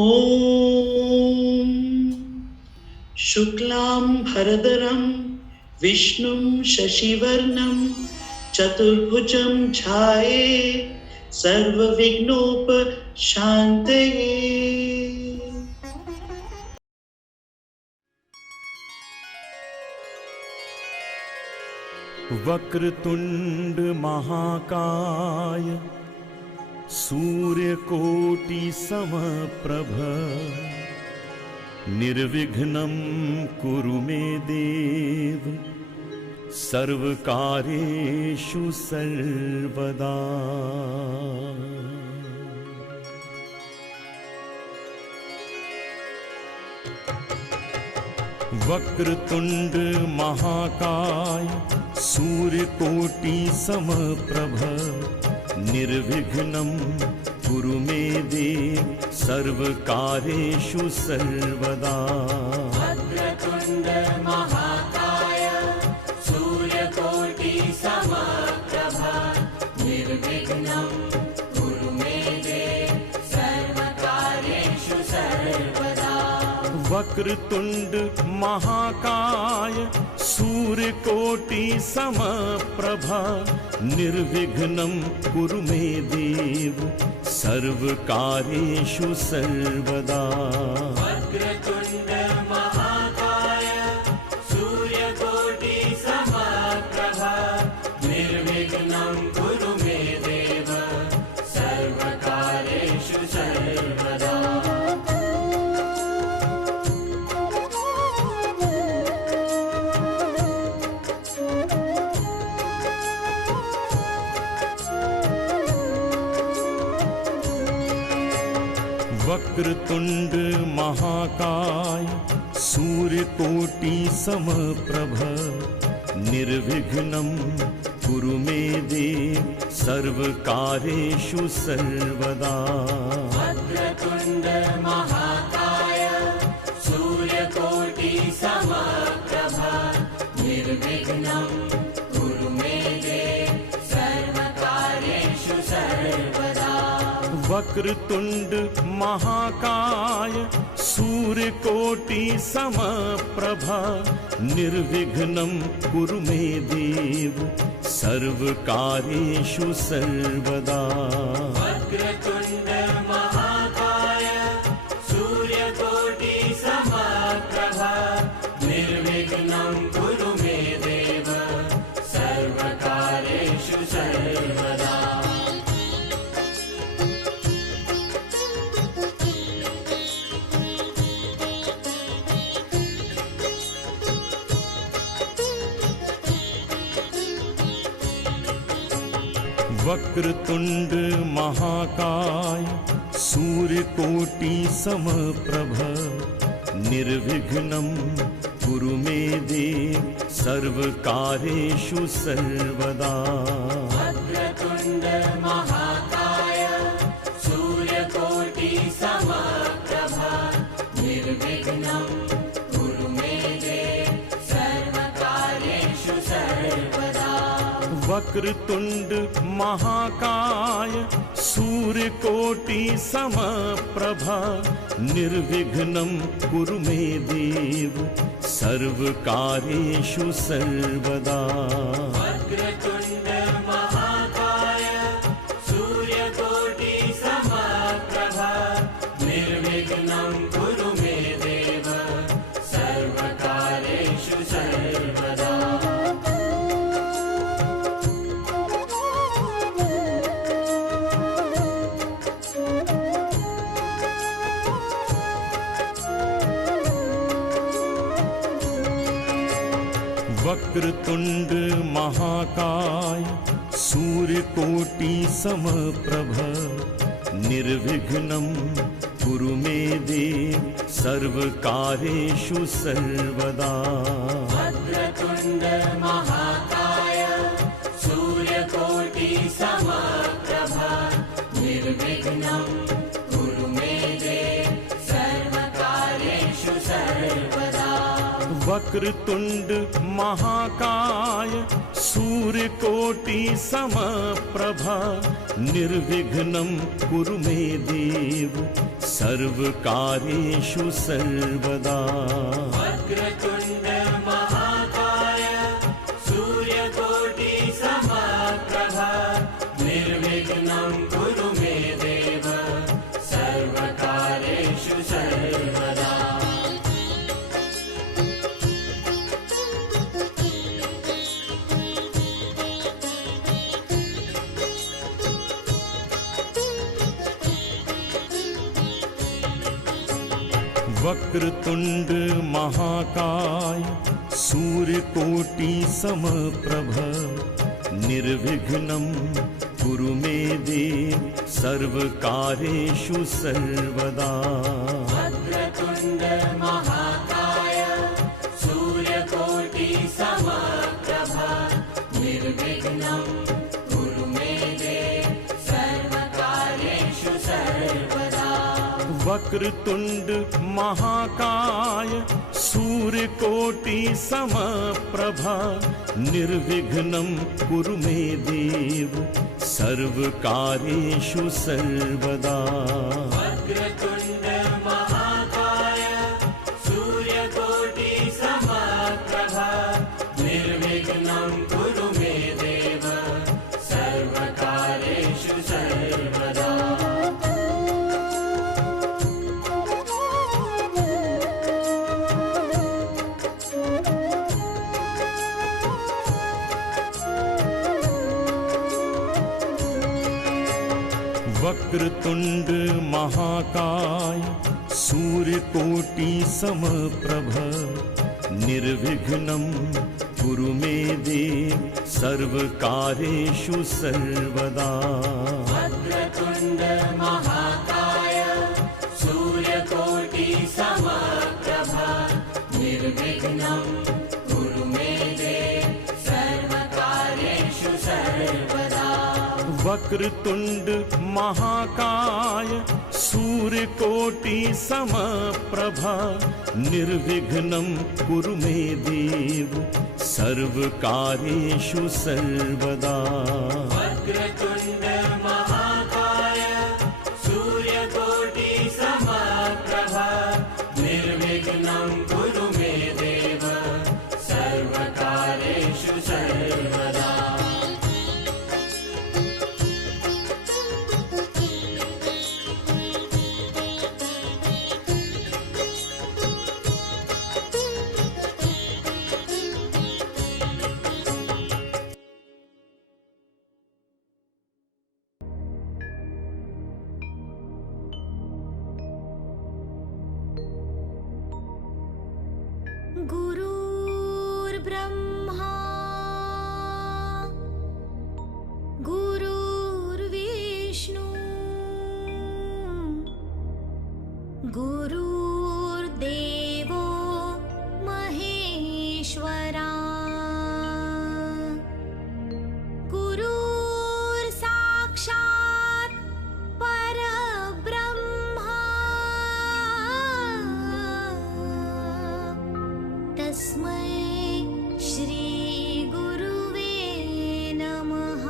ॐ शुक्लां भरधरं विष्णुं शशिवर्णं चतुर्भुजं ध्यायेत् सर्वविघ्नोपशान्तये। वक्रतुंड महाकाय सूर्यकोटि समप्रभ निर्विघ्नं कुरु मे देव सर्वकार्येषु सर्वदा। वक्रतुंड महाकाय सूर्यकोटि समप्रभ निर्विघ्नं कुरु मे देव सर्वकार्येषु सर्वदा। वक्रतुंड महाकाय सूर्यकोटि समप्रभ निर्विघ्नं कुरु मे देव सर्वकार्येषु सर्वदा। वक्रतुंड महाकाय सूर्यकोटि समप्रभ निर्विघ्नं कुरु मे देव सर्वकार्येषु सर्वदा। वक्रतुंड महाकाय सूर्यकोटि समप्रभ निर्विघ्नं कुरु मे देव सर्वकार्येषु सर्वदा। वक्रतुंड महाकाय सूर्यकोटि समप्रभ निर्विघ्नं कुरु मे देव सर्वकार्येषु सर्वदा। वक्रतुंड महाकाय सूर्यकोटि समप्रभ निर्विघ्नं कुरु मे देव सर्वकार्येषु सर्वदा। वक्रतुंड महाकाय सूर्यकोटि समप्रभ निर्विघ्नं कुरु मे देव सर्वकार्येषु सर्वदा। वक्रतुंड महाकाय सूर्यकोटि समप्रभ निर्विघ्नं कुरु मे देव सर्वकार्येषु सर्वदा। वक्रतुंड महाकाय सूर्यकोटि समप्रभ निर्विघ्नं कुरु मे देव सर्वकार्येषु सर्वदा। वक्रतुंड महाकाय सूर्यकोटि समप्रभ निर्विघ्नं कुरु मे देव सर्वकार्येषु सर्वदा। वक्रतुंड महाकाय सूर्यकोटि समप्रभ निर्विघ्नं कुरु मे देव सर्वकार्येषु सर्वदा। वक्रतुंड महाकाय सूर्यकोटि समप्रभ निर्विघ्नं कुरु मे देव सर्वकार्येषु सर्वदा। वक्रतुंड महाकाय सूर्यकोटि समप्रभ निर्विघ्नं कुरु मे देव सर्वकार्येषु सर्वदा। वक्रतुंड महाकाय सूर्यकोटि समप्रभ निर्विघ्नं कुरु मे देव सर्वकार्येषु सर्वदा। वक्रतुंड महाकाय सूर्यकोटि समप्रभ निर्विघ्नं कुरु मे देव सर्वकार्येषु सर्वदा वक्रतुण्ड महाकाय सूर्यकोटि समप्रभा निर्विघ्नं कुरु मे देव सर्वकार्येषु सर्वदा। वक्रतुंड महाकाय सूर्यकोटि समप्रभ निर्विघ्नं कुरु मे देव सर्वकार्येषु सर्वदा। वक्रतुण्ड महाकाय सूर्यकोटि समप्रभा निर्विघ्नं कुरु मे देव सर्वकार्येषु सर्वदा। वक्रतुंड महाकाय सूर्यकोटि समप्रभा निर्विघ्नं कुरु मे देव सर्वकार्येषु सर्वदा। वक्रतुण्ड महाकाय सूर्यकोटि समप्रभा निर्विघ्नं कुरु मे देव सर्वकार्येषु सर्वदा। वक्रतुंड महाकाय सूर्यकोटि समप्रभ निर्विघ्नं कुरु मे देव सर्वकार्येषु सर्वदा। वक्रतुण्ड महाकाय सूर्यकोटि समप्रभा निर्विघ्नं कुरु मे देव सर्वकार्येषु सर्वदा। वक्रतुंड महाकाय सूर्यकोटि समप्रभा निर्विघ्नं कुरु मे देव सर्वकार्येषु सर्वदा। वक्रतुण्ड महाकाय सूर्यकोटि समप्रभा निर्विघ्नं कुरु मे देव सर्वकार्येषु सर्वदा। गुरुर्ब्रह्मा गुरुर्विष्णु गुरुर्देवो महेश्वरा गुरुर्साक्षात् परब्रह्मा तस्मै श्री गुरुवे नमः।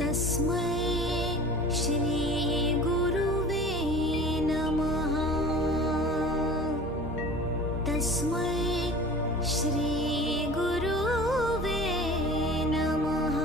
तस्मै श्री गुरुवे नमः। तस्मै श्री गुरुवे नमः।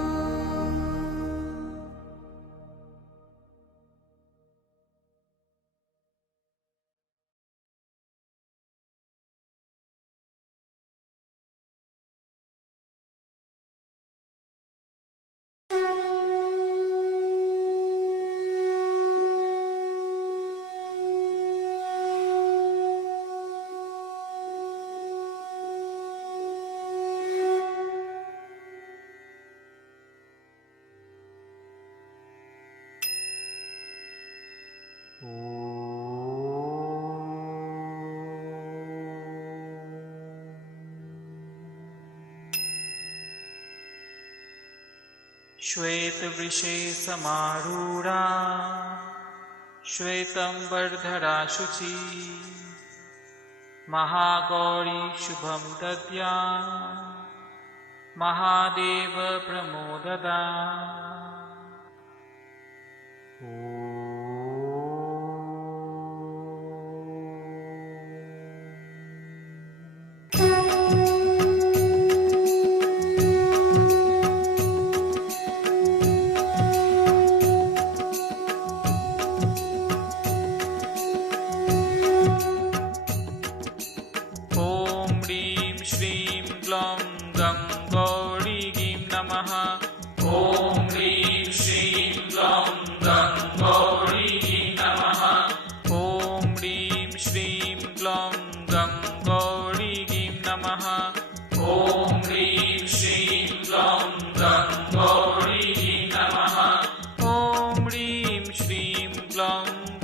श्वेतवृषेसमारूढा श्वेतंबरधरा शुचि महागौरी शुभं दद्या महादेव प्रमोददा। ॐ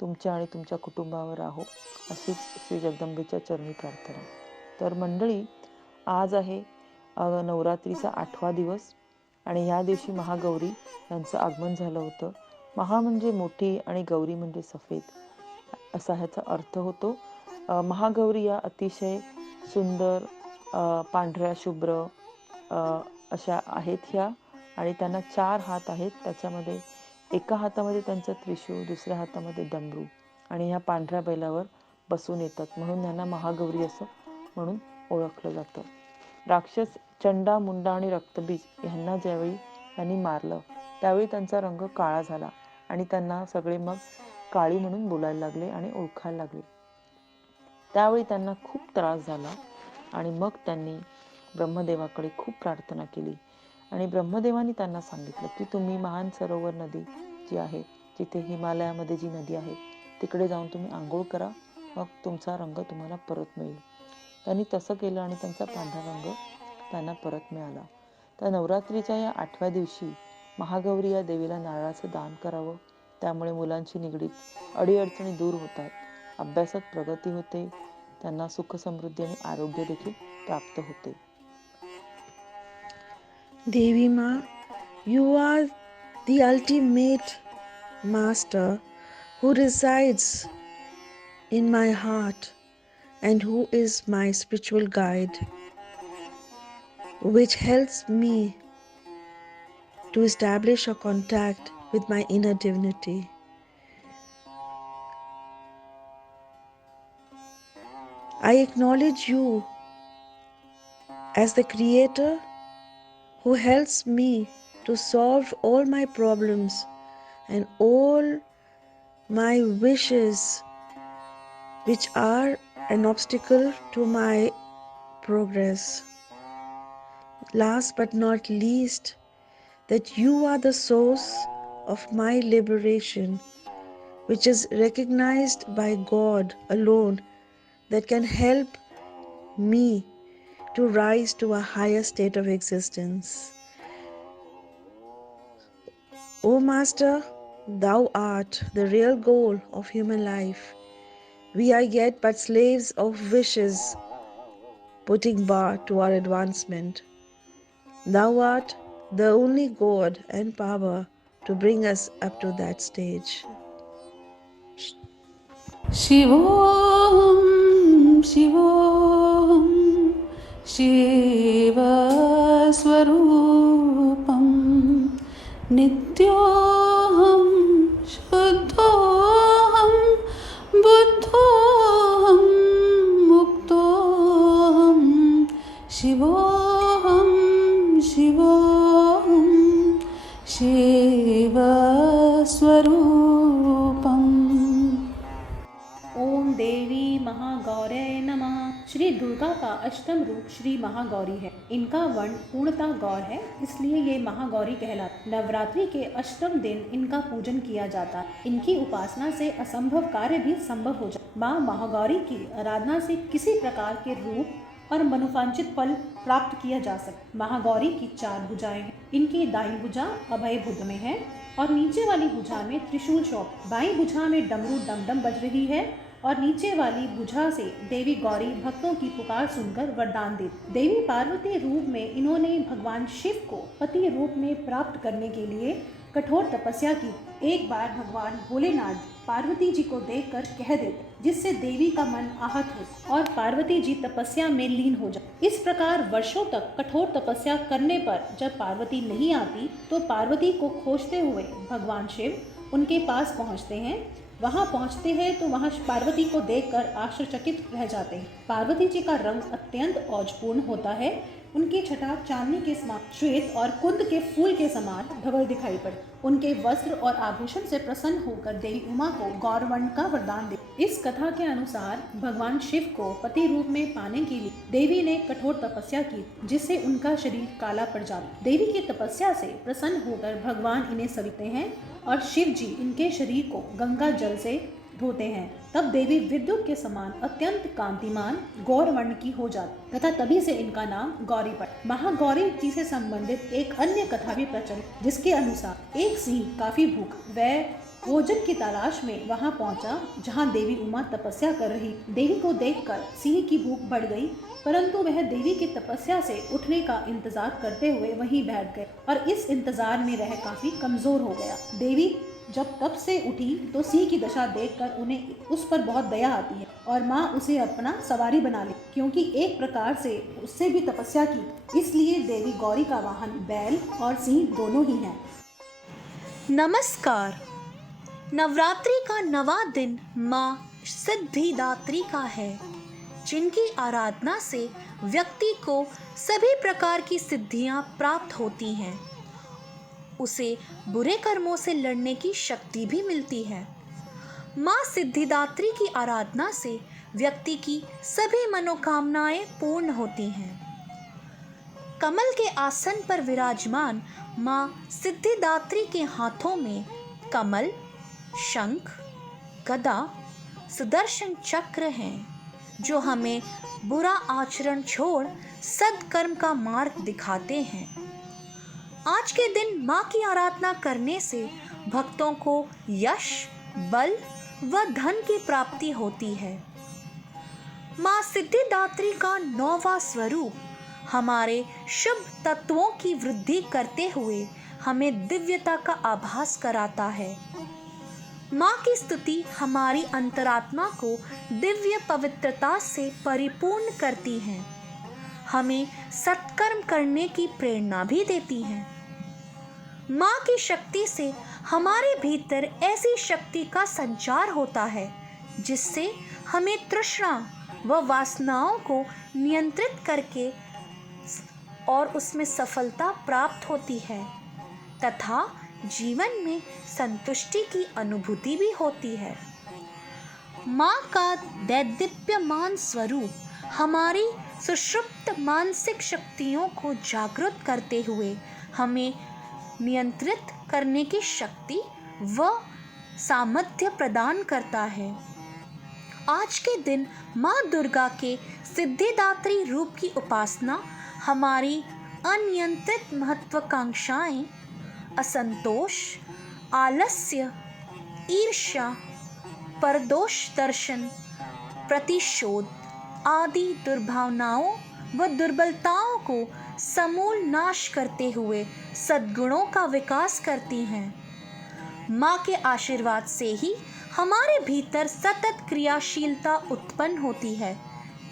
तुमच्या आणि तुमच्या कुटुंबावर राहो, अशीच श्री जगदंबेच्या चरणी प्रार्थना. तर मंडळी, आज आहे नवरात्रीचा 8वा दिवस आणि या दिवशी महागौरी यांचं आगमन झालं होतं. महा म्हणजे मोठी आणि गौरी म्हणजे सफेद असा ह्याचा अर्थ होतो. महागौरी या अतिशय सुंदर पांढऱ्या शुभ्र अशा आहेत ह्या आणि त्यांना 4 हात आहेत. त्याच्यामध्ये एका हातामध्ये त्यांचं त्रिशूळ, दुसऱ्या हातामध्ये डमरू आणि ह्या पांढऱ्या बैलावर बसून येतात, म्हणून यांना महागौरी असं म्हणून ओळखलं जातं. राक्षस चंडा, मुंडा आणि रक्तबीज यांना ज्यावेळी त्यांनी मारलं त्यावेळी त्यांचा रंग काळा झाला आणि त्यांना सगळे मग काळी म्हणून बोलायला लागले आणि ओळखायला लागले. त्यावेळी त्यांना खूप त्रास झाला आणि मग त्यांनी ब्रह्मदेवाकडे खूप प्रार्थना केली आणि ब्रह्मदेवानी त्यांना सांगितलं की तुम्ही महान सरोवर नदी जी आहे, जिथे हिमालयामध्ये जी नदी आहे तिकडे जाऊन तुम्ही आंघोळ करा, मग तुमचा रंग तुम्हाला परत मिळेल. त्यांनी तसं केलं आणि त्यांचा पांढरा रंग त्यांना परत मिळाला. तर नवरात्रीच्या या 8व्या दिवशी महागौरी या देवीला नारळाचं दान करावं. त्यामुळे मुलांशी निगडीत अडीअडचणी दूर होतात, अभ्यासात प्रगती होते, त्यांना सुख समृद्धी आणि आरोग्य देखील प्राप्त होते. Devi Ma, you are the ultimate master who resides in my heart and who is my spiritual guide, which helps me to establish a contact with my inner divinity. I acknowledge you as the creator who helps me to solve all my problems and all my wishes which are an obstacle to my progress. Last but not least, that you are the source of my liberation, which is recognized by God alone, that can help me to rise to a higher state of existence. O Master, thou art the real goal of human life. We are yet but slaves of wishes, putting bar to our advancement. Thou art the only God and power to bring us up to that stage. शिवोऽहं शिवोऽहं शिवस्वरूपं नित्योऽहं शुद्धोऽहं बुद्धोऽहं मुक्तोऽहं शिवोऽहं शिवोऽहं शिवस्वरूपम्। ओम देवी महागौरय नमः। श्री दुर्गा का अष्टम रूप श्री महागौरी है। इनका वर्ण पूर्णतः गौर है, इसलिए ये महागौरी कहलाती। नवरात्रि के अष्टम दिन इनका पूजन किया जाता है। इनकी उपासना से असंभव कार्य भी संभव हो जाता है। माँ महागौरी की आराधना से किसी प्रकार के रूप और मनोवांछित फल प्राप्त किया जा सकता। महागौरी की 4 भुजाएं हैं। इनकी दाईं भुजा अभय बुद्ध में है और नीचे वाली भुजा में त्रिशूल शोभ। बाईं भुजा में डमरू डमडम बज रही है और नीचे वाली भुजा से देवी गौरी भक्तों की पुकार सुनकर वरदान देती। देवी पार्वती रूप में इन्होंने भगवान शिव को पति रूप में प्राप्त करने के लिए कठोर तपस्या की। एक बार भगवान भोलेनाथ पार्वती जी को देखकर कह देते, जिससे देवी का मन आहत हो और पार्वती जी तपस्या में लीन हो जाए। इस प्रकार वर्षों तक कठोर तपस्या करने पर जब पार्वती नहीं आती तो पार्वती को खोजते हुए भगवान शिव उनके पास पहुंचते हैं। वहां पहुंचते हैं तो वहां पार्वती को देखकर आश्चर्यचकित रह जाते हैं। पार्वती जी का रंग अत्यंत औजपूर्ण होता है। उनकी छटा चांदनी के समान श्वेत और कुंद के फूल के समान धवल दिखाई पड़े। उनके वस्त्र और आभूषण से प्रसन्न होकर देवी उमा को गौरवर्ण का वरदान दे। इस कथा के अनुसार भगवान शिव को पति रूप में पाने के लिए देवी ने कठोर तपस्या की, जिससे उनका शरीर काला पड़ जाता। देवी की तपस्या से प्रसन्न होकर भगवान इन्हें सविते हैं और शिव जी इनके शरीर को गंगा जल से धोते हैं। तब देवी विद्युत के समान अत्यंत कांतिमान गौरवर्ण की हो जाती तथा तभी से इनका नाम गौरी पड़ा। महागौरी जी से संबंधित एक अन्य कथा भी प्रचलित, जिसके अनुसार एक सिंह काफी भूखा, वह भोजन की तलाश में वहां पहुंचा जहां देवी उमा तपस्या कर रही। देवी को देखकर सिंह की भूख बढ़ गई, परंतु वह देवी की तपस्या से उठने का इंतजार करते हुए वहीं बैठ गए और इस इंतजार में वह काफी कमजोर हो गया। देवी जब तप से उठी तो सिंह की दशा देखकर उन्हें उस पर बहुत दया आती है और माँ उसे अपना सवारी बना ली, क्योंकि एक प्रकार से उससे भी तपस्या की, इसलिए देवी गौरी का वाहन बैल और सिंह दोनों ही हैं। नमस्कार। नवरात्रि का 9वां दिन माँ सिद्धिदात्री का है, जिनकी आराधना से व्यक्ति को सभी प्रकार की सिद्धियां प्राप्त होती हैं। उसे बुरे कर्मों से लड़ने की शक्ति भी मिलती है। माँ सिद्धिदात्री की आराधना से व्यक्ति की सभी मनोकामनाएं पूर्ण होती हैं। कमल के आसन पर विराजमान माँ सिद्धिदात्री के हाथों में कमल, शंख, गदा, सुदर्शन चक्र हैं, जो हमें बुरा आचरण छोड़ सत्कर्म का मार्ग दिखाते हैं। आज के दिन माँ की आराधना करने से भक्तों को यश, बल व धन की प्राप्ति होती है। माँ सिद्धिदात्री का 9वां स्वरूप हमारे शुभ तत्वों की वृद्धि करते हुए हमें दिव्यता का आभास कराता है। माँ की स्तुति हमारी अंतरात्मा को दिव्य पवित्रता से परिपूर्ण करती है, हमें सत्कर्म करने की प्रेरणा भी देती है। माँ की शक्ति से हमारे भीतर ऐसी शक्ति का संचार होता है जिससे हमें तृष्णा व वासनाओं को नियंत्रित करके और उसमें सफलता प्राप्त होती है तथा जीवन में संतुष्टि की अनुभूति भी होती है। माँ का दैदीप्यमान स्वरूप हमारी सुषुप्त मानसिक शक्तियों को जागृत करते हुए हमें नियंत्रित करने की शक्ति व सामर्थ्य प्रदान करता है। आज के दिन माँ दुर्गा के सिद्धिदात्री रूप की उपासना हमारी अनियंत्रित महत्वाकांक्षाएं, असंतोष, आलस्य, ईर्ष्या, परदोष दर्शन, प्रतिशोध आदि दुर्भावनाओं व दुर्बलताओं को समूल नाश करते हुए सद्गुणों का विकास करती हैं। माँ के आशीर्वाद से ही हमारे भीतर सतत क्रियाशीलता उत्पन्न होती है,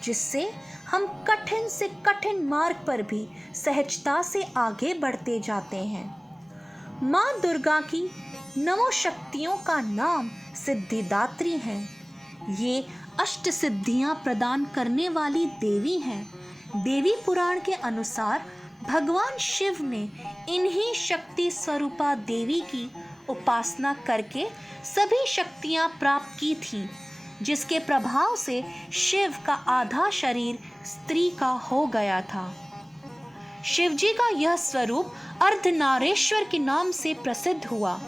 जिससे हम कठिन से कठिन मार्ग पर भी सहजता से आगे बढ़ते जाते हैं। माँ दुर्गा की 9 शक्तियों का नाम सिद्धिदात्री है। ये अष्ट सिद्धियां प्रदान करने वाली देवी हैं। देवी पुराण के अनुसार भगवान शिव ने इन्हीं शक्ति स्वरूपा देवी की उपासना करके सभी शक्तियां प्राप्त की थी, जिसके प्रभाव से शिव का आधा शरीर स्त्री का हो गया था। शिवजी का यह स्वरूप अर्धनारेश्वर के नाम से प्रसिद्ध हुआ।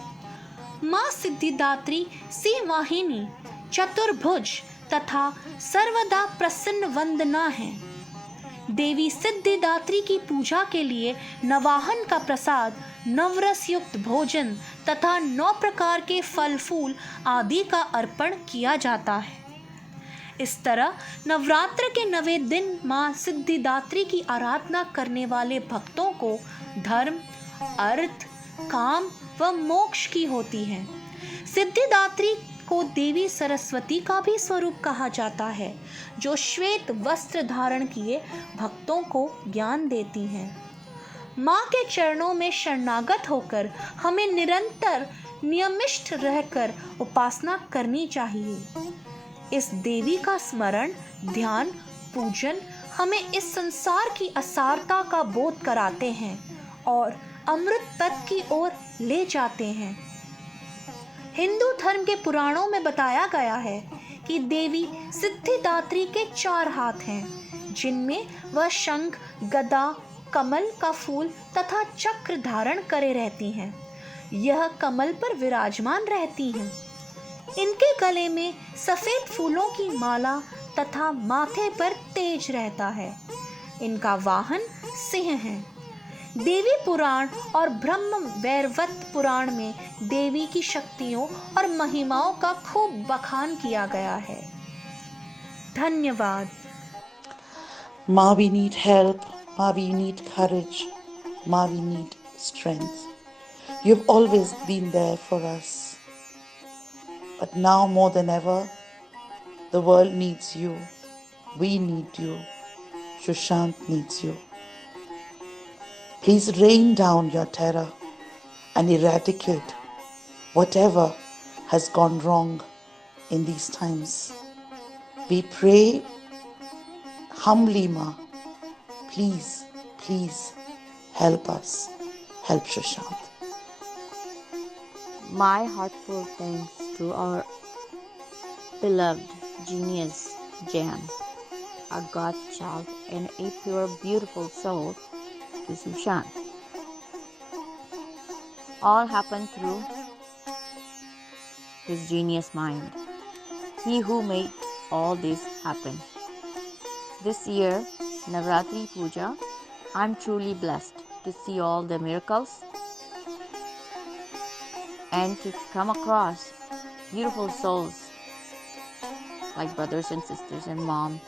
माँ सिद्धिदात्री सिंहवाहिनी, चतुर्भुज तथा सर्वदा प्रसन्न वंदना है। देवी सिद्धिदात्री की पूजा के लिए नवाहन का प्रसाद, नवरस युक्त भोजन तथा 9 प्रकार के फल फूल आदि का अर्पण किया जाता है। इस तरह नवरात्र के 9वें दिन माँ सिद्धिदात्री की आराधना करने वाले भक्तों को धर्म, अर्थ, काम व मोक्ष की होती है। सिद्धिदात्री को देवी सरस्वती का भी स्वरूप कहा जाता है, जो श्वेत वस्त्र धारण किए भक्तों को ज्ञान देती हैं। माँ के चरणों में शरणागत होकर हमें निरंतर नियमिष्ठ रहकर उपासना करनी चाहिए। इस देवी का स्मरण, ध्यान, पूजन हमें इस संसार की असारता का बोध कराते हैं और अमृत तत्व की ओर ले जाते हैं। हिंदू धर्म के पुराणों में बताया गया है कि देवी सिद्धिदात्री के 4 हाथ हैं, जिनमें वह शंख, गदा, कमल का फूल तथा चक्र धारण करे रहती हैं। यह कमल पर विराजमान रहती हैं। इनके गले में सफेद फूलों की माला तथा माथे पर तेज रहता है। इनका वाहन सिंह है। देवी पुराण और ब्रह्म वैवर्त पुराण में देवी की शक्तियों और महिमाओं का खूब बखान किया गया है। धन्यवाद। Ma, we need help. Ma, we need courage. Ma, we need strength. You've always been there for us. But now more than ever, the world needs you. We need you. Sushant needs you. Please rain down your terror and eradicate whatever has gone wrong in these times. We pray humbly, Ma. Please, please help us. Help Sushant. My heartfelt thanks to our beloved genius Jan, a God's child and a pure, beautiful soul, to Sushant. All happened through his genius mind. He who made all this happen. This year, Navratri Puja, I'm truly blessed to see all the miracles and to come across beautiful souls like brothers and sisters and mom,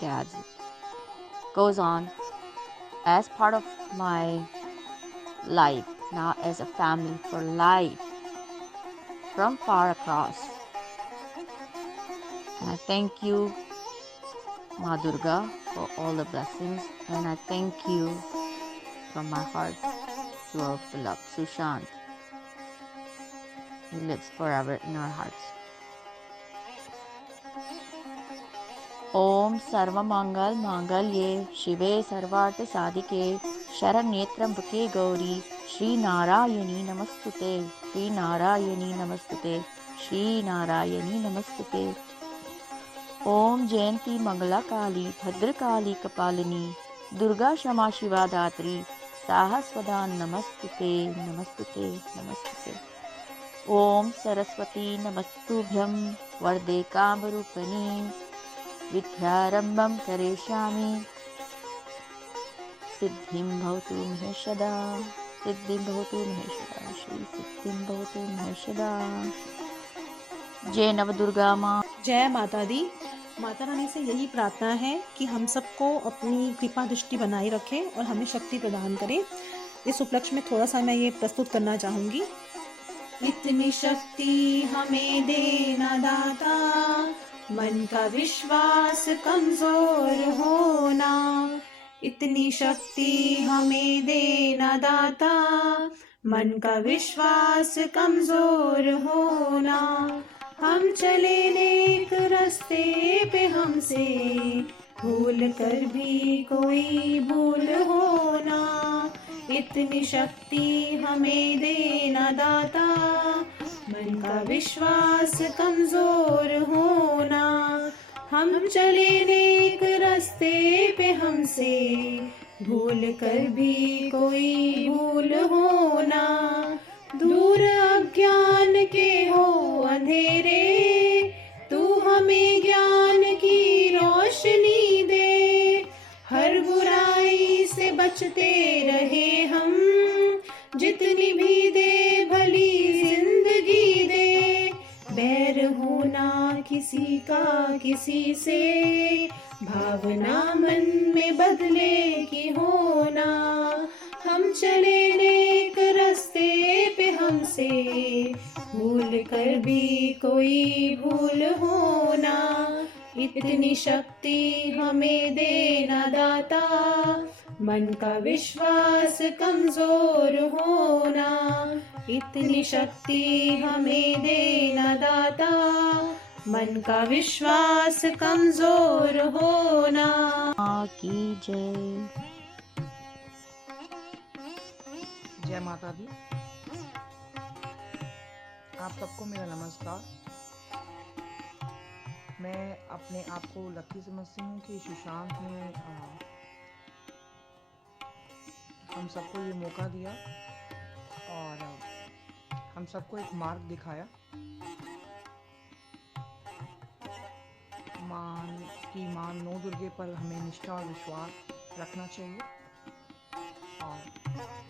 dads. Goes on as part of my life, now as a family for life from far across. And I thank you, Ma Durga, for all the blessings, and I thank you from my heart to our beloved Sushant. He lives forever in our hearts. Om Sarva Mangal Mangalye Shive Sarvart Sadike Sharanye Trambake Gauri Shri Narayani Namastute Shri Narayani Namastute Shri Narayani Namastute. ओम जयंती मंगला काली भद्रकाली कपालिनी दुर्गा क्षमा शिवा दात्री साहस्वदा नमस्तुते नमस्तुते नमस्तुते। ओम सरस्वती नमस्तुभ्यं वरदे कामरूपिणी विद्यारंभं करिष्यामि सिद्धिं भवतु मे सदा सिद्धिं भवतु मे सदा श्री सिद्धिं भवतु मे सदा। जय नवदुर्गा माँ। जय माता दी। माता रानी से यही प्रार्थना है कि हम सबको अपनी कृपा दृष्टि बनाए रखें और हमें शक्ति प्रदान करें। इस उपलक्ष्य में थोड़ा सा मैं ये प्रस्तुत करना चाहूँगी। इतनी शक्ति हमें देना दाता, मन का विश्वास कमजोर होना। इतनी शक्ति हमें देना दाता, मन का विश्वास कमजोर होना। हम चले नेक रास्ते पे हमसे भूल कर भी कोई भूल होना। इतनी शक्ति हमें देना दाता, मन का विश्वास कमजोर होना। हम चले नेक रास्ते पे हमसे भूल कर भी कोई भूल होना। दूर अज्ञान के हो अंधेरे, तू हमें ज्ञान की रोशनी दे। हर बुराई से बचते रहे हम, जितनी भी दे भली जिंदगी दे। बैर होना किसी का किसी से, भावना मन में बदले की होना। हम चले नेक रास्ते पे हमसे भूल कर भी कोई भूल होना। इतनी शक्ति हमें देना दाता, मन का विश्वास कमजोर होना। इतनी शक्ति हमें देना दाता, मन का विश्वास कमजोर होना। की जय। जय माता दी। आप सबको मेरा नमस्कार। मैं अपने आप को लकी समझती हूँ कि सुशांत ने हम सबको ये मौका दिया और हम सबको एक मार्ग दिखाया। माँ 9 दुर्गे पर हमें निष्ठा और विश्वास रखना चाहिए और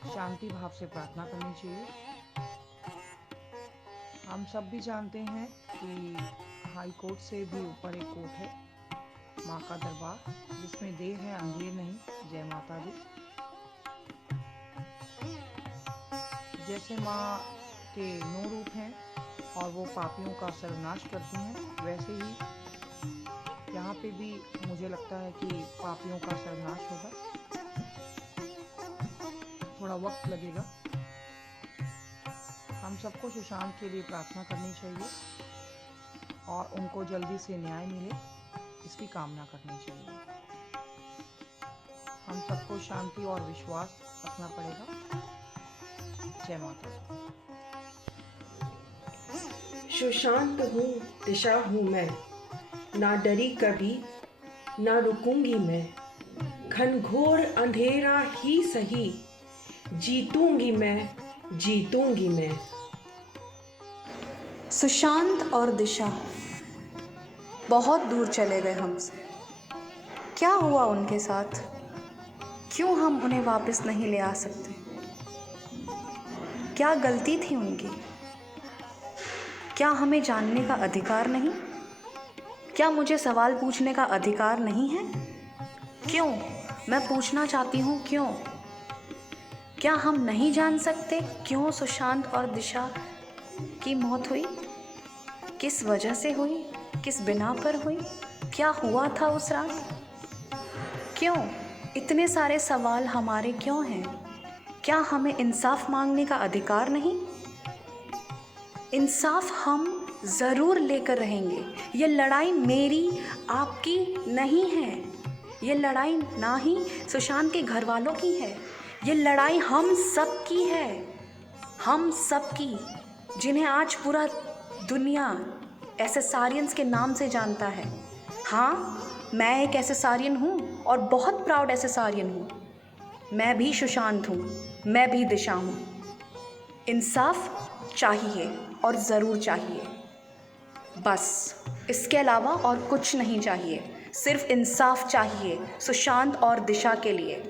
शांति भाव से प्रार्थना करनी चाहिए। हम सब भी जानते हैं कि हाई कोर्ट से भी ऊपर एक कोर्ट है, माँ का दरबार, जिसमें देर है अंधेर नहीं। जय माता दी। जैसे माँ के 9 रूप हैं और वो पापियों का सर्वनाश करती हैं, वैसे ही यहाँ पे भी मुझे लगता है कि पापियों का सर्वनाश होगा। थोड़ा वक्त लगेगा। हम सबको सुशांत के लिए प्रार्थना करनी चाहिए और उनको जल्दी से न्याय मिले, इसकी कामना करनी चाहिए। हम सबको शांति और विश्वास रखना पड़ेगा। जय माता दी। सुशांत हूँ, दिशा हूँ मैं, ना डरी कभी, ना रुकूंगी मैं। घनघोर अंधेरा ही सही, जीतूंगी मैं, जीतूंगी मैं। सुशांत और दिशा बहुत दूर चले गए हमसे। क्या हुआ उनके साथ? क्यों हम उन्हें वापस नहीं ले आ सकते? क्या गलती थी उनकी? क्या हमें जानने का अधिकार नहीं? क्या मुझे सवाल पूछने का अधिकार नहीं है? क्यों? मैं पूछना चाहती हूँ, क्यों? क्या हम नहीं जान सकते क्यों सुशांत और दिशा की मौत हुई? किस वजह से हुई? किस बिना पर हुई? क्या हुआ था उस रात? क्यों? इतने सारे सवाल हमारे क्यों हैं? क्या हमें इंसाफ मांगने का अधिकार नहीं? इंसाफ हम ज़रूर लेकर रहेंगे। ये लड़ाई मेरी आपकी नहीं है। ये लड़ाई ना ही सुशांत के घर वालों की है। ये लड़ाई हम सब की है। हम सब की, जिन्हें आज पूरा दुनिया एसेसारियंस के नाम से जानता है। हाँ, मैं एक एसेसारियन हूँ और बहुत प्राउड एसेसारियन हूँ। मैं भी सुशांत हूँ, मैं भी दिशा हूँ। इंसाफ चाहिए और ज़रूर चाहिए, बस इसके अलावा और कुछ नहीं चाहिए। सिर्फ इंसाफ चाहिए सुशांत और दिशा के लिए।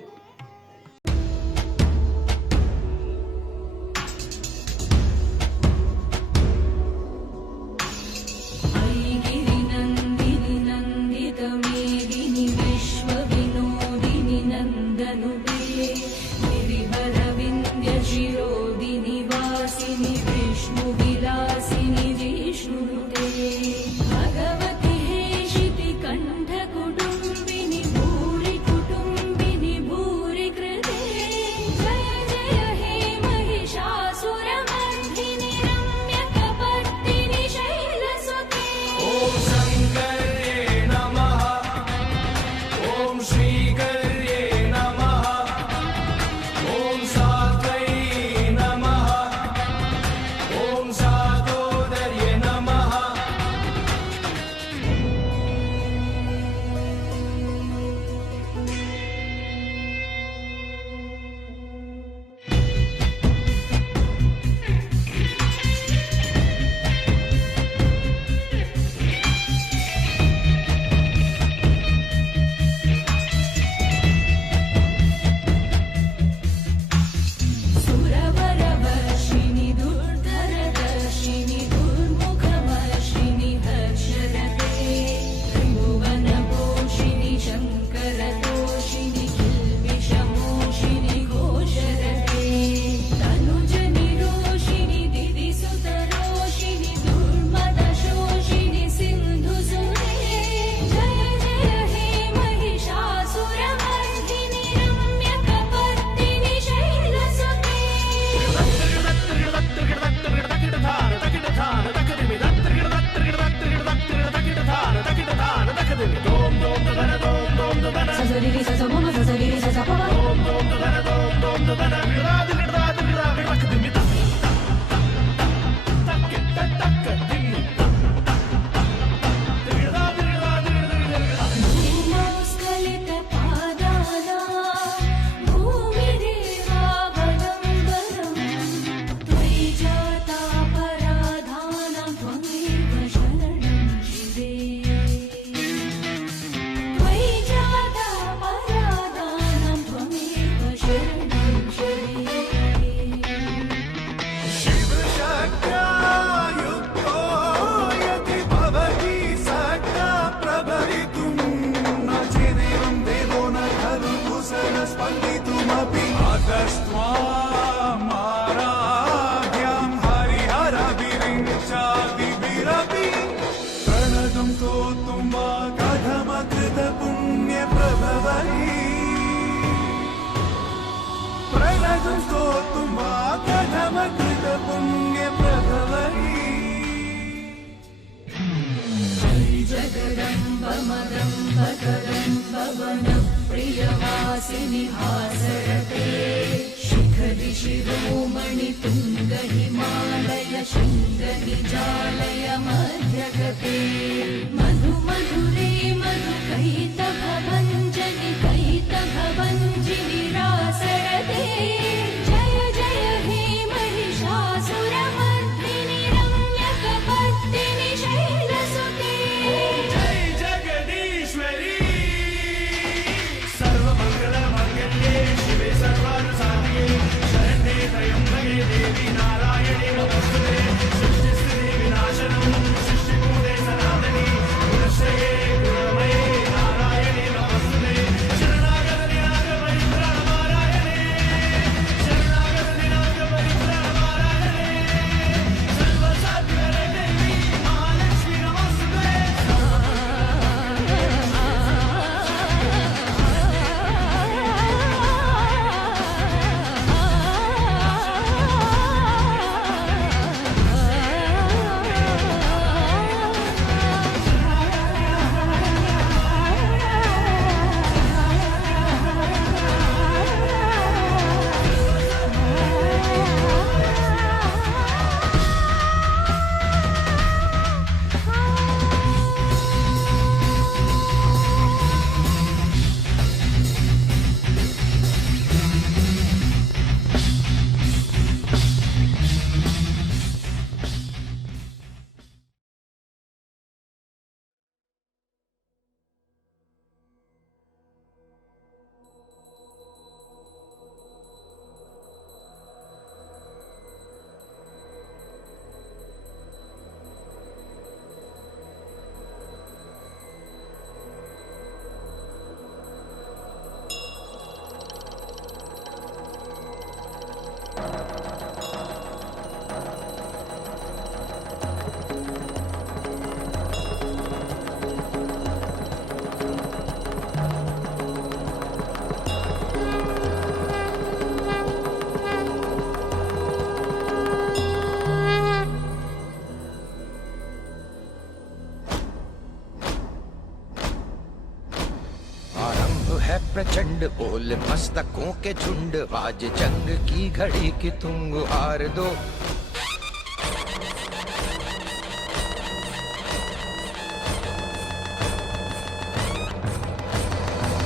प्रचंड बोल मस्तकों के झुंड, आज जंग की घड़ी की तुम गुहार दो।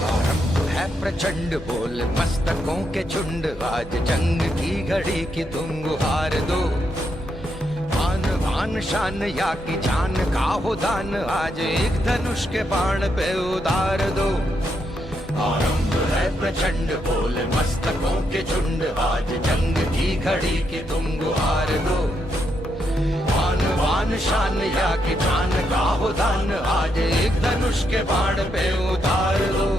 आरंभ है प्रचंड बोल मस्तकों के झुंड, आज जंग की घड़ी की तुम गुहार दो। आन बान शान या की जान का हो दान, आज एक धनुष के बाण पे उतार दो। आरंभ है प्रचंड बोल मस्तकों के झुंड, आज जंग की घड़ी की तुम गुहार दो। आन बान शान या की जान का हो दान, आज एक धनुष के बाण पे उतार दो।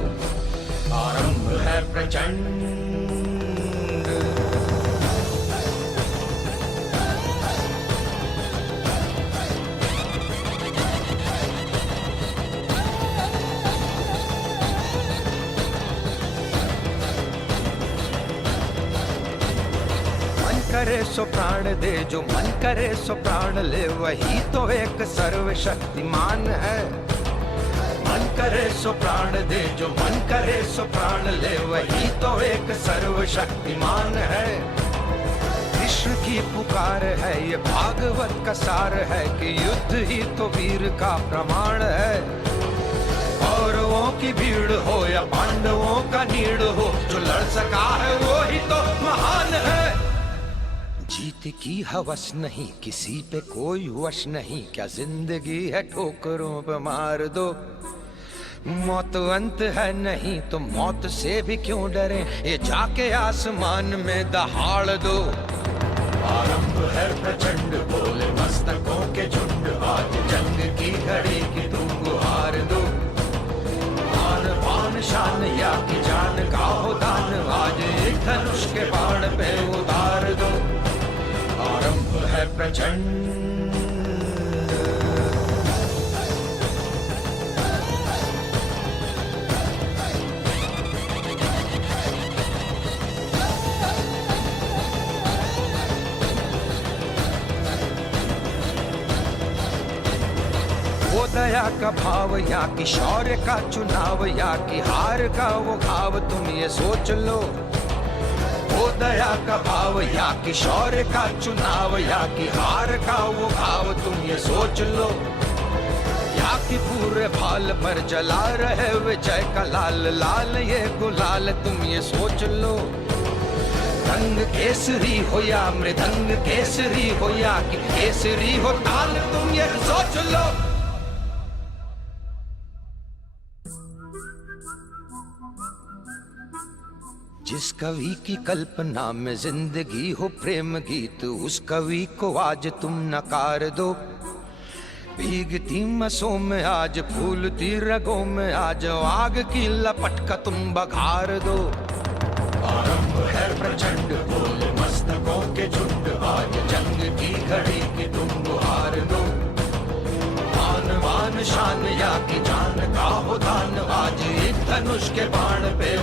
आरंभ है प्रचंड। करे सो प्राण दे, जो मन करे सो प्राण ले, वही तो एक सर्वशक्तिमान है। मन करे सो प्राण दे, जो मन करे सो प्राण ले, वही तो एक सर्वशक्तिमान है। कृष्ण की पुकार है, ये भागवत का सार है कि युद्ध ही तो वीर का प्रमाण है। कौरवों की भीड़ हो या पांडवों का नीड़ हो, जो लड़ सका है वो ही तो महान है। जीत की हवस नहीं, किसी पे कोई वश नहीं, क्या जिंदगी है ठोकरों पे मार दो। मौत अंत है नहीं तो मौत से भी क्यों डरे, ये जाके आसमान में दहाड़ दो। आरंभ है प्रचंड बोल मस्तकों के झुंड, आज जंग की घड़ी की तुम गुहार दो। आन बान शान या की जान का हो दान, आज एक धनुष के बाण पे उतार दो। आरंभ है प्रचंड। वो दया दया का भाव या कि शौर्य का चुनाव या कि हार का वो घाव, तुम ये सोच लो। वो दया का भाव या कि शौर्य का चुनाव या कि हार का वो घाव, तुम ये सोच लो। या कि पूरे भाल पर जला रहे विजय का लाल लाल ये गुलाल, तुम ये सोच लो। रंग केसरी हो या मृदंग केसरी हो या कि केसरी हो ताल, तुम ये सोच लो। जिस कवि की कल्पना में जिंदगी हो प्रेम गीत, उस कवि को आज तुम नकार दो। भीगती मसों में आज फूलती रगों में आज आग की लपट का तुम बघार दो। आरंभ है प्रचंड बोल मस्तकों के झुंड, आज जंग की घड़ी की तुम गुहार दो। मान मान शान या कि जान का हो दान, आज एक धनुष के बाण पे